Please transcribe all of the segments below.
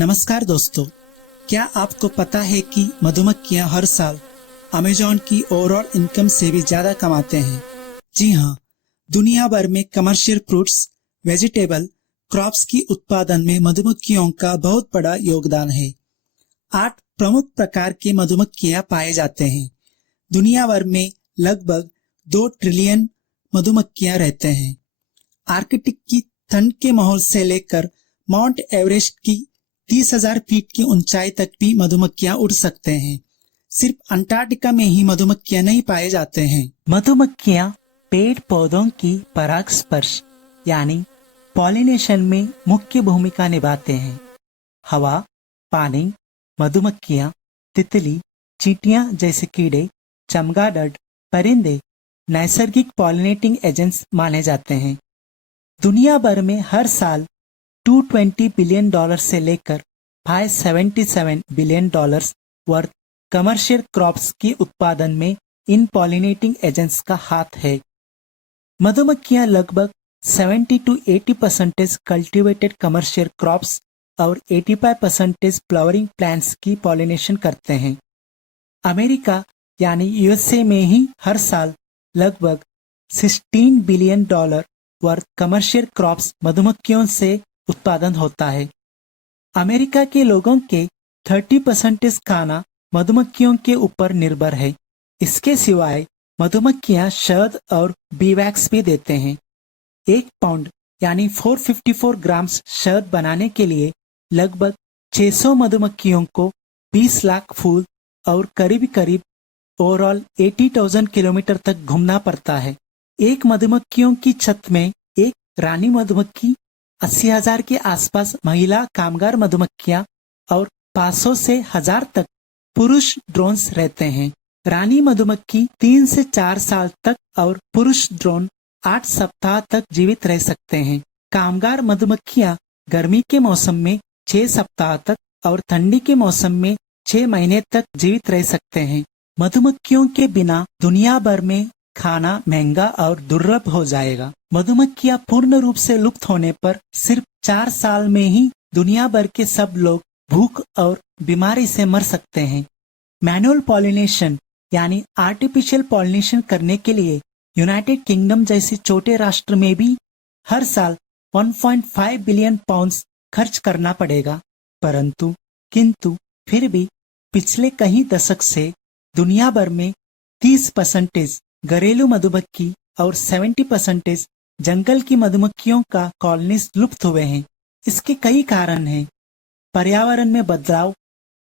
नमस्कार दोस्तों, क्या आपको पता है कि मधुमक्खियां हर साल अमेज़न की ओवरऑल इनकम से भी ज्यादा कमाते हैं। जी हाँ, दुनिया भर में कमर्शियल फ्रूट्स, वेजिटेबल, क्रॉप्स की उत्पादन में मधुमक्खियों का बहुत बड़ा योगदान है। 8 प्रमुख प्रकार के मधुमक्खियां पाए जाते हैं। दुनिया भर में लगभग 2 ट्रिलियन मधुमक्खियां रहते हैं। आर्कटिक की ठंड के माहौल से लेकर माउंट एवरेस्ट की 30,000 फीट की ऊंचाई तक भी मधुमक्खियां उड़ सकते हैं। सिर्फ अंटार्कटिका में ही मधुमक्खियां नहीं पाए जाते हैं। मधुमक्खियां पेड़ पौधों की परागस्पर्श यानी पॉलिनेशन में मुख्य भूमिका निभाते हैं। हवा, पानी, मधुमक्खियां, तितली, चींटियां जैसे कीड़े, चमगादड़, परिंदे नैसर्गिक पॉलिनेटिंग एजेंट्स माने जाते हैं। दुनिया भर में हर साल $220 बिलियन से लेकर $577 बिलियन वर्थ कमर्शियल क्रॉप्स की उत्पादन में इन पॉलिनेटिंग एजेंट्स का हाथ है। मधुमक्खियां लगभग 70 to 80% कल्टीवेटेड कमर्शियल क्रॉप्स और 85% फ्लावरिंग प्लांट्स की पॉलिनेशन करते हैं। अमेरिका यानी यूएसए में ही हर साल लगभग $16 बिलियन वर्थ कमर्शियल क्रॉप्स मधुमक्खियों से उत्पादन होता है। अमेरिका के लोगों के 30% खाना मधुमक्खियों के ऊपर निर्भर है। इसके सिवाय मधुमक्खियां शहद और बीवैक्स भी देते हैं। 1 पाउंड यानी 454 ग्राम शहद बनाने के लिए लगभग 600 मधुमक्खियों को 20 लाख फूल और करीब ओवरऑल 80,000 किलोमीटर तक घूमना पड़ता है। एक मधुमक्खियों की छत में एक रानी मधुमक्खी, 80,000 के आसपास महिला कामगार मधुमक्खियां और 500 से 1000 तक पुरुष ड्रोन्स रहते हैं। रानी मधुमक्खी 3 से 4 साल तक और पुरुष ड्रोन 8 सप्ताह तक जीवित रह सकते हैं। कामगार मधुमक्खियां गर्मी के मौसम में 6 सप्ताह तक और ठंडी के मौसम में 6 महीने तक जीवित रह सकते हैं। मधुमक्खियों के बिना दुनिया भर में खाना महंगा और दुर्लभ हो जाएगा। मधुमक्खियां पूर्ण रूप से लुप्त होने पर सिर्फ 4 साल में ही दुनिया भर के सब लोग भूख और बीमारी से मर सकते हैं। मैनुअल पॉलिनेशन यानी आर्टिफिशियल पॉलिनेशन करने के लिए यूनाइटेड किंगडम जैसे छोटे राष्ट्र में भी हर साल 1.5 बिलियन पाउंड्स खर्च करना पड़ेगा। किंतु फिर भी पिछले कई दशक से दुनिया भर में 30% घरेलू मधुमक्खी और 70% जंगल की मधुमक्खियों का कॉलोनीज लुप्त हुए हैं। इसके कई कारण हैं। पर्यावरण में बदलाव,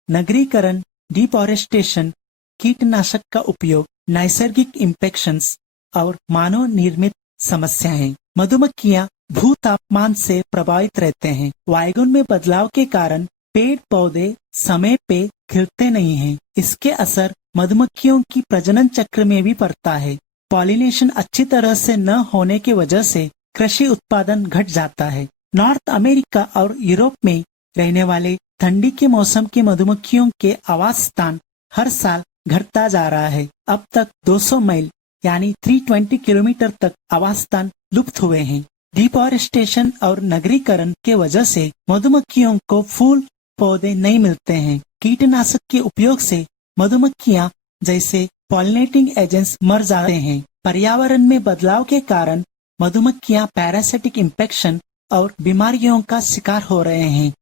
नगरीकरण, डिफॉरेस्टेशन, कीटनाशक का उपयोग, नैसर्गिक इंफेक्शंस और मानव निर्मित समस्याएं। मधुमक्खियां भू तापमान से प्रभावित रहते हैं। वायुगुण में बदलाव के कारण पेड़ पौधे समय पे खिलते नहीं हैं। इसके असर मधुमक्खियों की प्रजनन चक्र में भी पड़ता है। पॉलिनेशन अच्छी तरह से न होने की वजह से कृषि उत्पादन घट जाता है। नॉर्थ अमेरिका और यूरोप में रहने वाले ठंडी के मौसम के मधुमक्खियों के आवास स्थान हर साल घटता जा रहा है। अब तक 200 मील यानी 320 किलोमीटर तक आवास स्थान लुप्त हुए हैं। डिफॉरेस्टेशन और नगरीकरण के वजह से मधुमक्खियों को फूल पौधे नहीं मिलते हैं। कीटनाशक के उपयोग से मधुमक्खियां जैसे पॉलिनेटिंग एजेंट्स मर जाते हैं। पर्यावरण में बदलाव के कारण मधुमक्खियां पैरासिटिक इंफेक्शन और बीमारियों का शिकार हो रहे हैं।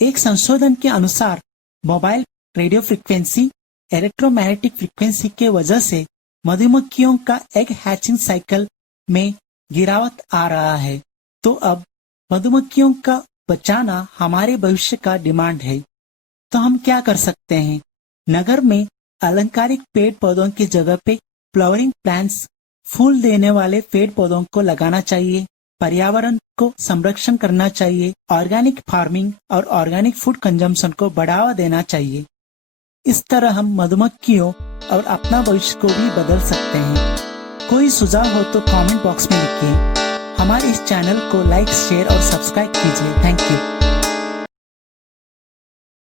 एक संशोधन के अनुसार mobile radio frequency, electromagnetic frequency के वजह से मधुमक्खियों का एग हैचिंग साइकिल में गिरावट आ रहा है। तो अब मधुमक्खियों का बचाना हमारे भविष्य का डिमांड है। तो हम क्या कर सकते हैं? नगर में अलंकारिक पेड़ पौधों की जगह पे फ्लावरिंग प्लांट्स, फूल देने वाले पेड़ पौधों को लगाना चाहिए। पर्यावरण को संरक्षण करना चाहिए। ऑर्गेनिक फार्मिंग और ऑर्गेनिक फूड कंजम्पशन को बढ़ावा देना चाहिए। इस तरह हम मधुमक्खियों और अपना भविष्य को भी बदल सकते हैं। कोई सुझाव हो तो कमेंट बॉक्स में लिखिए। हमारे इस चैनल को लाइक, शेयर और सब्सक्राइब कीजिए। Thank you.